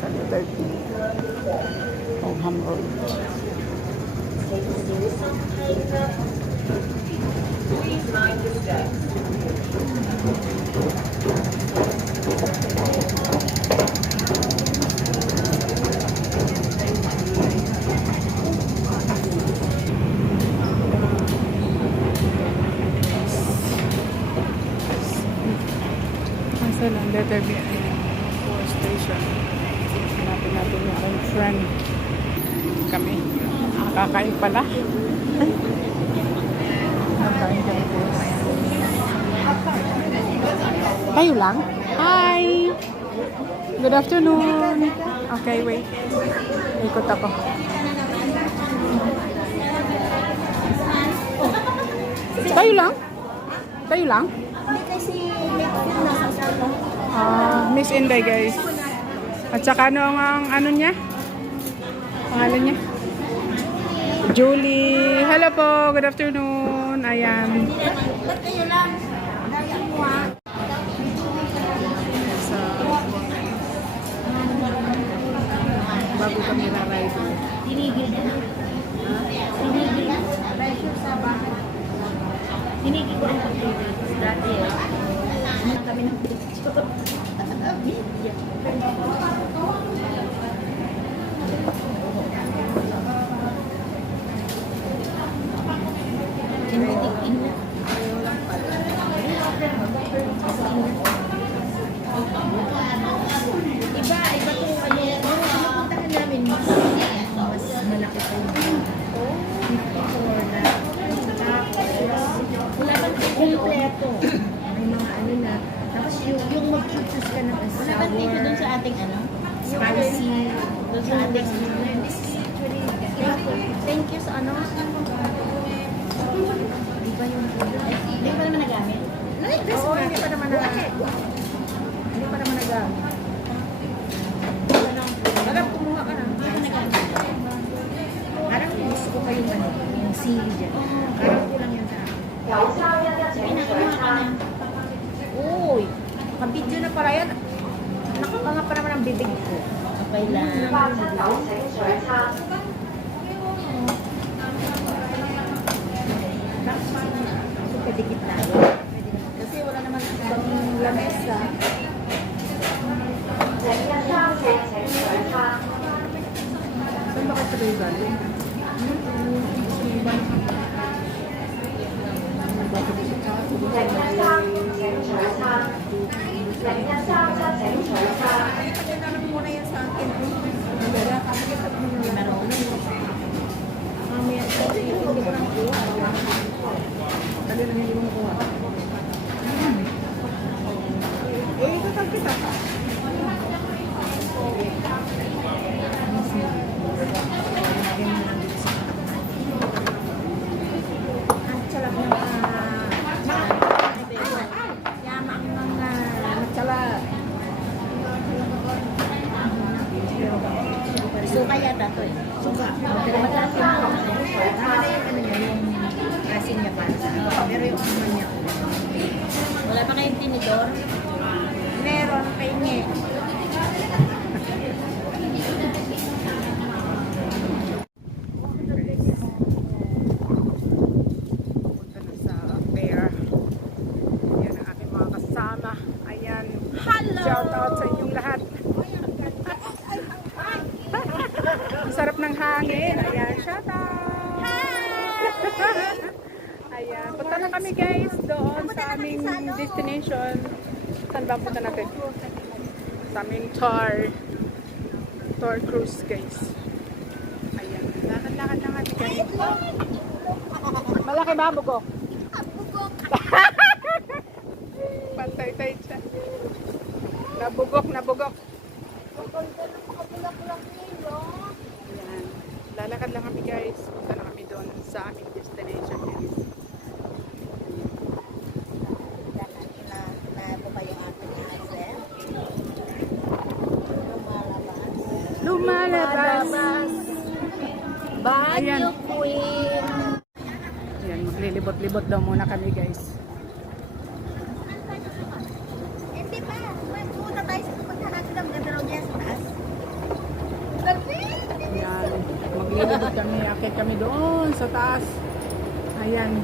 sa Liberty. Ogham Road. Please mind the steps. Nasa lang letter B ay power station. Hanapin natin yung aking friend. Kami. Kakain pala. Kakain kami po. Kayo lang? Hi! Good afternoon! Okay, wait. Ikot ako. Kayo lang? Kayo lang? Miss Inday, guys. At saka ano ang niya? Pangalan niya? Julie. Hello po. Good afternoon. Ayan. Ba't kayo lang? Daya mo ha? So, bago kami ride. Tinigil na. Tinigil na. Pressure sa bahay. Tinigil ko rin pag-private. Dati eh. Ano kami ng picture? Tinigil na. Iba itong ano, pupuntahan namin mas malaki pa yung before na. Wala bang kompleto. May mga ano na. Tapos yung mag-choose ka ng sour. Wala bang dito dun sa ating ano? Spicy. Dun sa ating this is actually iba po. Thank you sa ano. Iba yung hindi pa naman nagamit. Oo, hindi pa naman nagamit. Hindi pa naman nagamit. Parang kumuha ka na. Parang gusto ko pa yung ano, yung sili dyan. Parang kulang yan sa akin. Sige na, kumuha ka na. Uy, kabidyo na pala yan. Nakakanga pa naman ang bibig ko. Okay lang. So, pedikit tayo. Kasi wala naman ibang lamesa. Saan ba kayo tayo galing? Muna yan sa akin. Hindi marunong. Mamaya hindi ko na kuha. Dali na hindi mo kuha. Ito tag kita. Ang salap ng yamang mga salap. Suka yata to eh. Suka. Pero mataas yung ano niya, yung resin niya para sa akin. Pero yung ano niya. Wala pa kayong tinidor? Meron kay Nye. Punta na sa fair. Yan ang aking mga kasama. Ayan. Hello! Shout out sa inyong lahat. Ang sarap ng hangin. Ayan. Shout out! Ayan. Punta na kami guys doon sa aming destination. Saan ba punta natin? Sa aming tour cruise guys. Ayan. Lakad-lakad lang kami guys. Malaki ba bugok? Pantay-tay siya. Nabugok. Ayan. Lalakad lang kami guys. Punta na kami doon sa aming destination guys. Lumalabas. Banyo queen. Ayan, maglilibot-libot daw muna kami guys. Hindi pa. Pumunta tayo sa pupunta natin ng ganda raw niya sa taas. akit kami doon sa taas. Ayan.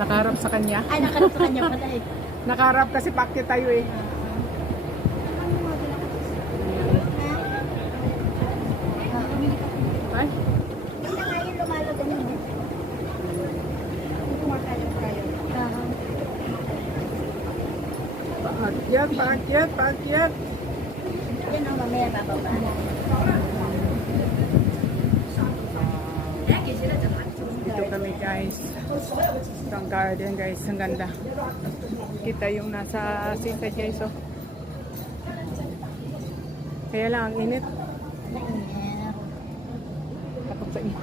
Nakaharap sa kanya. Ay, nakarap sa kanya pala eh. Nakaharap kasi paakyat tayo eh. Ay, Hindi nga yung lumalagan yun eh. Kumakayo. paakyat. Yan ang mamaya bababa. Dito kami guys. Itong garden guys. Ang ganda. Kita yung nasa sisay guys. Oh. Kaya lang, ang init. Takot sa init.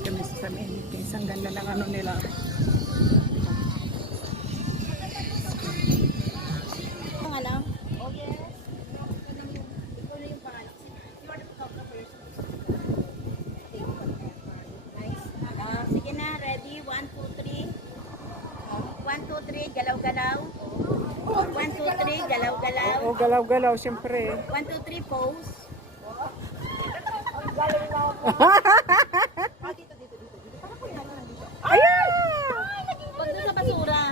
Kami sa meetings. Ang ganda ng ano nila. Ang ano? Oh yes. Ikaw na yung pangalan. You are the photographer. Nice. Sige na, ready? 1, 2, 3. 1, 2, 3, galaw-galaw. 1, 2, 3, galaw-galaw. Oh, galaw-galaw, syempre. 1, 2, 3, pose. Ayan! Huwag doon sa basura.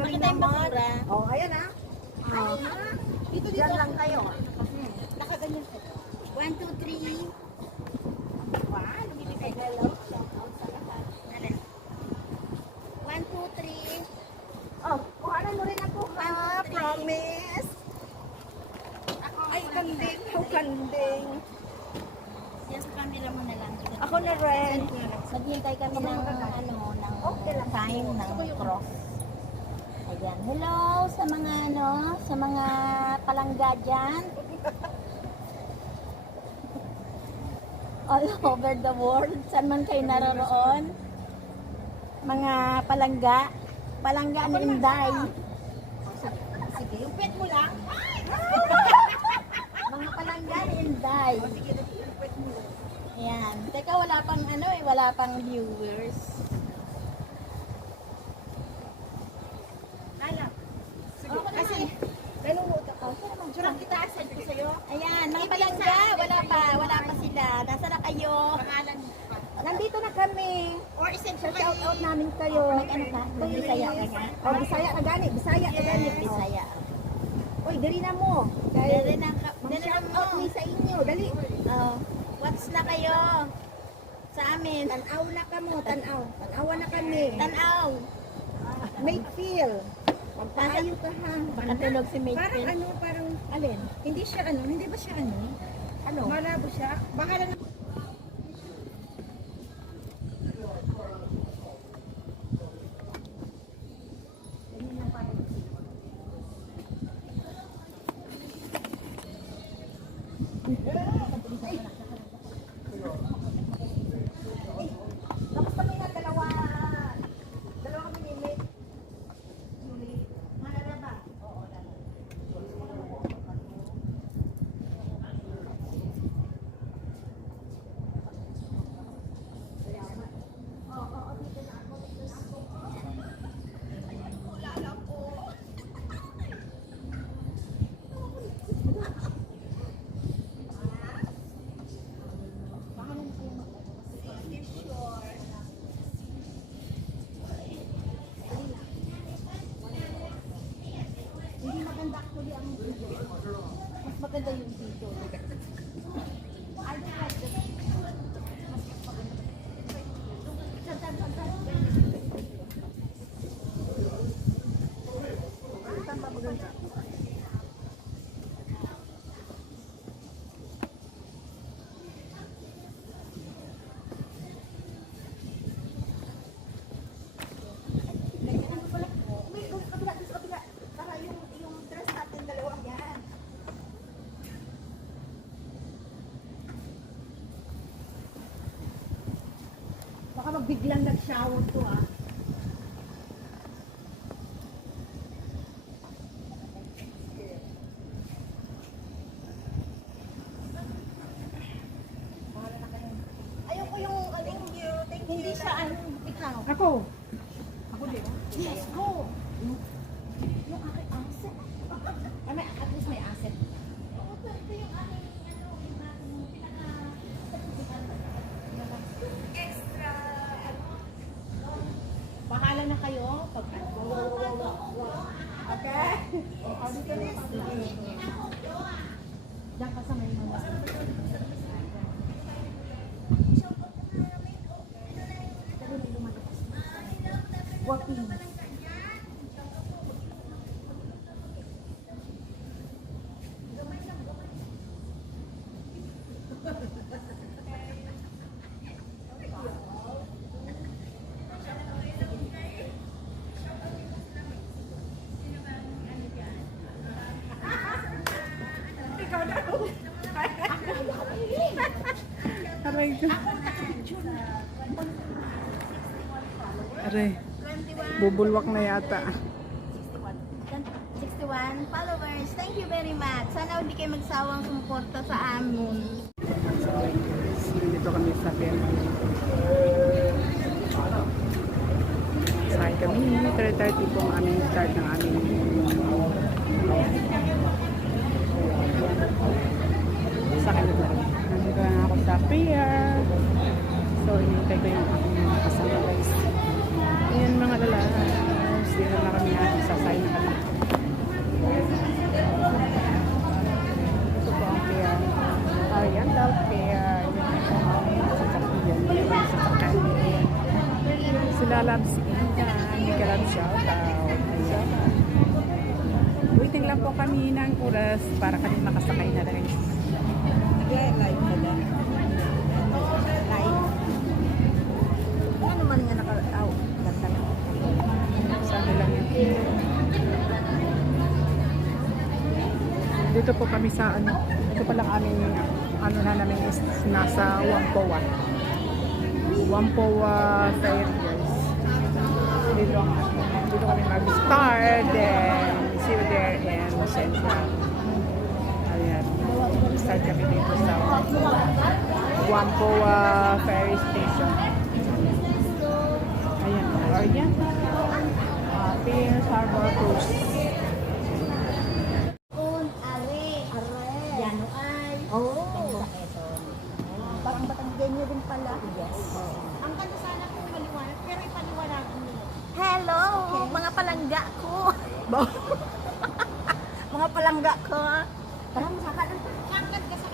Makita yung basura. Oh, ayan ah. Dito lang kayo. Nakaganyan kayo. 1, 2, 3. Wow, lumilipay galaw. Shoutout sa lahat. 1, 2, 3. Oh, kuhanan mo rin ako. Ah, Promise. Ay, kanding. Oh, kanding. Yan sa camera mo na lang. Ako na rin. Maghintay kami ng time ng cross. Ayan. Hello sa mga sa mga palangga dyan. All over the world. Saan man kayo naroroon. Mga palangga. Palangga ni Inday. Sige, yung pet mo lang. Mga palangga ni Inday. Sige, yung pet mo lang. Ayan. Teka, wala pang wala pang viewers. Alam. Sige, Ako naman. kasi nanonood ako. Surang kita, send ko sa'yo. Ayan, mga palangga, wala pa sila. Nasa na kayo? Pangalan pa. Nandito na kami. Or isend ko Shout out namin kayo. Ano ka? Bisaya ka nga? Oh, Bisaya na gani. Bisaya na gani. Bisaya. Oy, dali na mo. Dali na Shout out mo. ni sa inyo. Dali. Oh, what's na kayo? Sa amin. Tanaw na kamo. Tanaw. Tanawa na kami. Tanaw. Make feel. Magpaayo ka ha. Baka tunog si Parang Mate. parang alin? Hindi siya hindi ba siya Ano? Malabo siya. Baka lang Tapos kami na dalawa kami ni Mate. Malala ba? Oo, lalo. Hindi maganda actually ang video. Mas maganda yung video. I don't like the Saan ba maganda? Kabila. Para yung dress natin dalawa yan. Baka magbiglang nag-shower to ah. Ayoko yung thank you. Hindi siya ikaw. Ako. Yes, go! Yung aking asset. Kami, at least may asset. Oo, ito yung aking, extra, bahala na kayo pag okay? O, dito na yung diyan ka sa may mga walking. Aray ko. Aray. Bubulwak na yata. 61 followers. Thank you very much. Sana hindi kayo magsawang sumuporta sa amin. Dito kami sa Pema. Sakay kami. 3:30 po ang aming start ng aming sakay na rin. Nandito na ako sa pier. So, inintay ko yung aking mga kasama guys. Ayan mga lalaki. Dito na kami natin. Sasay na kami. Ito po ang pier. Oriental Pier. Yun po ang aming sasakyan. Yun ang sasakyan. Sila love si Ina. Hindi ka love shoutout. Ayan. Waiting lang po kami ng oras para kami makasakay na rin. Live na lang. Live. Ano naman nga nakataw? Ganda na. Sana lang yun. Dito po kami sa ano. Ito pa lang aming ano na namin is nasa Whampoa. Whampoa Fairgrounds. Dito kami mag-start. Then see you there in Central. Ayan. Start kami dito sa Whampoa Ferry Station. Ayan. Ayan. Piers Harbor Cruise. Yano ay. Oh. Ito. Parang Batanggenyo din pala. Yes. Ang ganda sana kung maliwanag, pero ipaliwanagan nila. Hello, mga palangga ko. Mga palangga ko. Parang sa kanan. Ang ganda sa